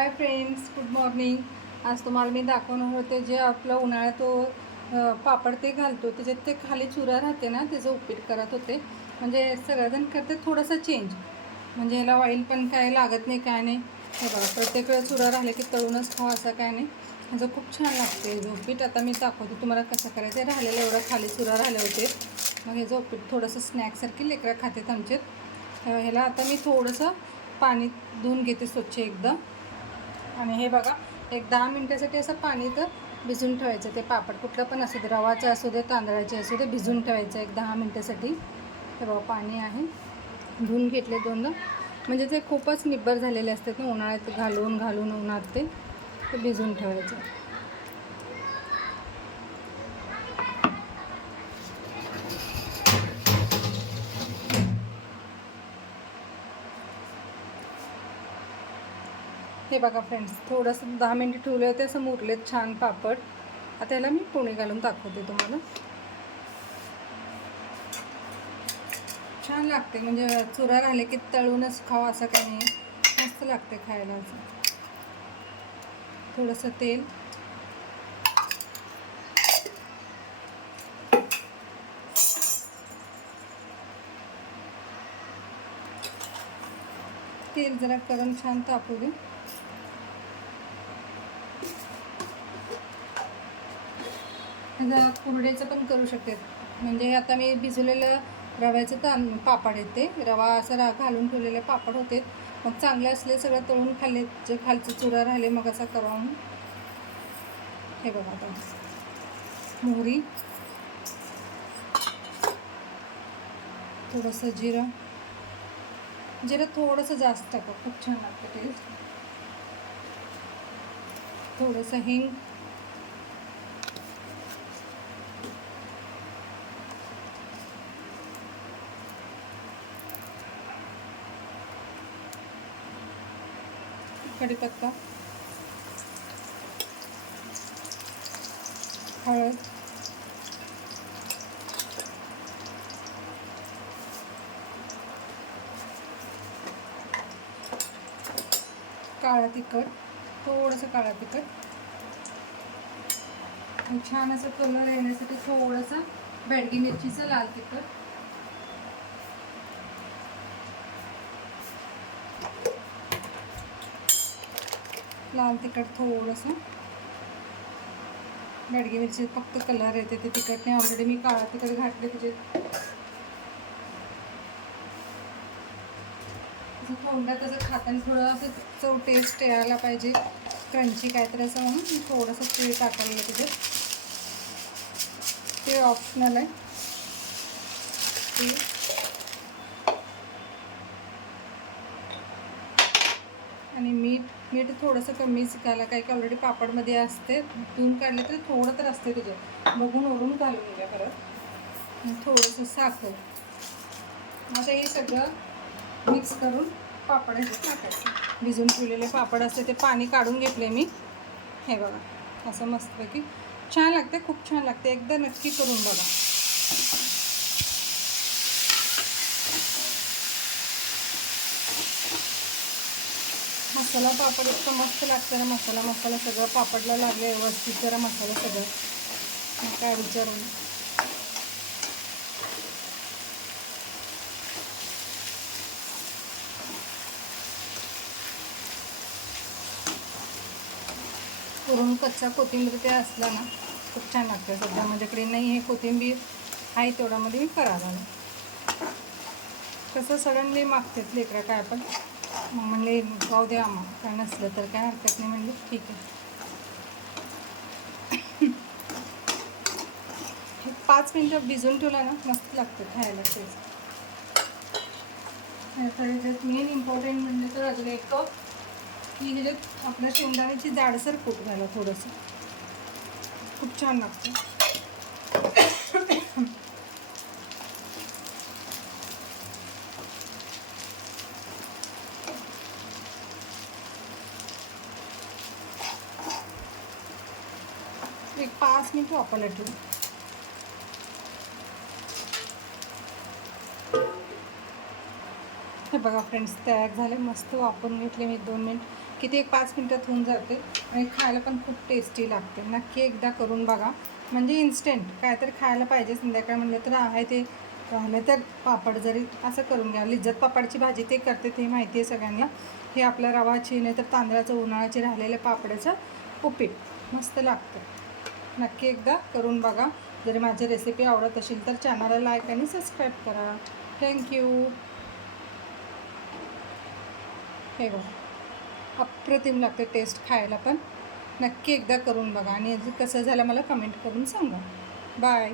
Hi friends, good morning. आज तुम्हाला मी दाखवणार होते जे आपलं उन्हाळ्यात पापड ते घालतो त्याच्यात ते खाली चुरा राहते ना, त्याचं उपीट करत होते. म्हणजे सगळेजण करते थोडंसं चेंज, म्हणजे ह्याला ऑइल पण काय लागत नाही, काय नाही. हे बघा, प्रत्येक वेळेस चुरा राहिले की तळूनच खावा असं काय नाही. ह्याचं खूप छान लागते हे उपीट. आता मी दाखवते तुम्हाला कसं करायचं. राहिलेलं एवढं खाली चुरा राहिले होते, मग ह्याचं उपीट थोडंसं स्नॅक्ससारखी लेकरं खातात आमच्यात. ह्याला आता मी थोडंसं पाणी धुवून घेते स्वच्छ एकदा. आणि हे बघा, एक 10 मिनटासाठी असं पाणी तर भिजून ठेवायचं. ते पापड कुठलं पण असू दे, रवाचं असू दे, तांदळाचे असू दे, भिजून ठेवायचं एक 10 मिनटासाठी. हे बघा, पाणी आहे, धुवून घेतले दोनदा. म्हणजे ते खूपच निब्बर झालेले असतात ना, उन्हाळ्यात घालून घालून उन्हात ते भिजून ठेवायचं. हे बघा फ्रेंड्स, थोडंसं 10 मिनिट ठेवले होते, असं मुरलेत छान पापड. आता याला मी पोळी घालून दाखवते तुम्हाला. छान लागते, म्हणजे चुरा राहिले की तळूनच खावा असं काही नाही, मस्त लागते खायला. असं थोडंसं तेल, तेल जरा गरम छान तापू दे. कुरडईचं पण करू शकते. म्हणजे आता मी भिजवलेलं रव्याचं पापड येते, रवा असं घालून ठेवलेले पापड होते. मग चांगले असले सगळं तळून खाल्ले, जे खालचे चुरा राहिले मग असा करून. हे बघा, आता मोहरी, थोडंसं जिरं थोडंसं जास्त टाका, खूप छान लागतं टेस्ट. थोडंसं हिंग, कढीपत्ता, हळद, काळा तिखट, थोडंसं काळा तिखट. छान असं कलर येण्यासाठी थोडंसं बेडगी मिरचीचं लाल तिखट, थोडंसं बेडगी मिरची फक्त कलर येते, ते तिखट नाही. ऑलरेडी मी काळा तिखट घातले त्याच्यात. तोंडात तसं खाताना थोडं असं चव टेस्ट यायला पाहिजे, क्रंची काहीतरी असं, म्हणून मी थोडंसं तीळ टाकायला त्याच्यात. ते ऑप्शनल आहे. आणि मीठ थोडंसं कमीच घाला, काही की ऑलरेडी पापडमध्ये असते. धुवून काढले तर थोडं तर असते त्याच्यात, बघून ओढून घालून घ्या परत. थोडंसं साखर. आता हे सगळं मिक्स करून पापड टाकायचं. भिजून ठेवलेले पापड असते ते पाणी काढून घेतले मी. हे बघा, असं मस्तपैकी छान लागते, खूप छान लागते. एकदा नक्की करून बघा. मसाला पापड इतकं मस्त लागतं ना, मसाला सगळं पापडला लागले व्यवस्थित, जरा मसाला सगळं, मग काय विचारून. वरून कच्चा कोथिंबीर ते असला ना, खूप छान लागतं. सध्या माझ्याकडे नाही आहे कोथिंबीर, आहे तेवढ्यामध्ये मी करायला. कसं सडनली मागतात लेकरं काय पण, मग म्हणले जाऊ द्या, मग काय नसलं तर काय हरकत नाही, म्हणले ठीक आहे. 5 मिनटं भिजून ठेवला ना, मस्त लागतं खायला टेस्ट. त्याच्यात मेन इम्पॉर्टंट म्हणजे तर अजून एक की ह्याच्यात आपल्या शेंगदाण्याची जाडसर कूट घाला थोडंसं, खूप छान लागतं. एक 5 मिनिट वापरला ठेवू. हे बघा फ्रेंड्स, तयार झाले. मस्त वापरून घेतले मी 2 मिनिट, किती एक 5 मिनटात होऊन जाते आणि खायला पण खूप टेस्टी लागते. नक्की एकदा करून बघा. म्हणजे इन्स्टंट काहीतरी खायला पाहिजे संध्याकाळ म्हणलं तर आहे ते राहिलं तर पापड जरी असं करून घ्या. लिज्जत पापडची भाजी ते करते ते माहिती आहे सगळ्यांना. हे आपलं रवाची नाही तर तांदळाचं उन्हाळ्याचे राहिलेले पापडाचं उपीट मस्त लागतं. नक्की एकदा करून बघा. जर माझी रेसिपी आवडत असेल तर चॅनलला लाईक आणि सबस्क्राईब करा. थँक्यू. हे बघा, अप्रतिम लागते टेस्ट खायला पण. नक्की एकदा करून बघा आणि कसं झालं मला कमेंट करून सांगा. बाय.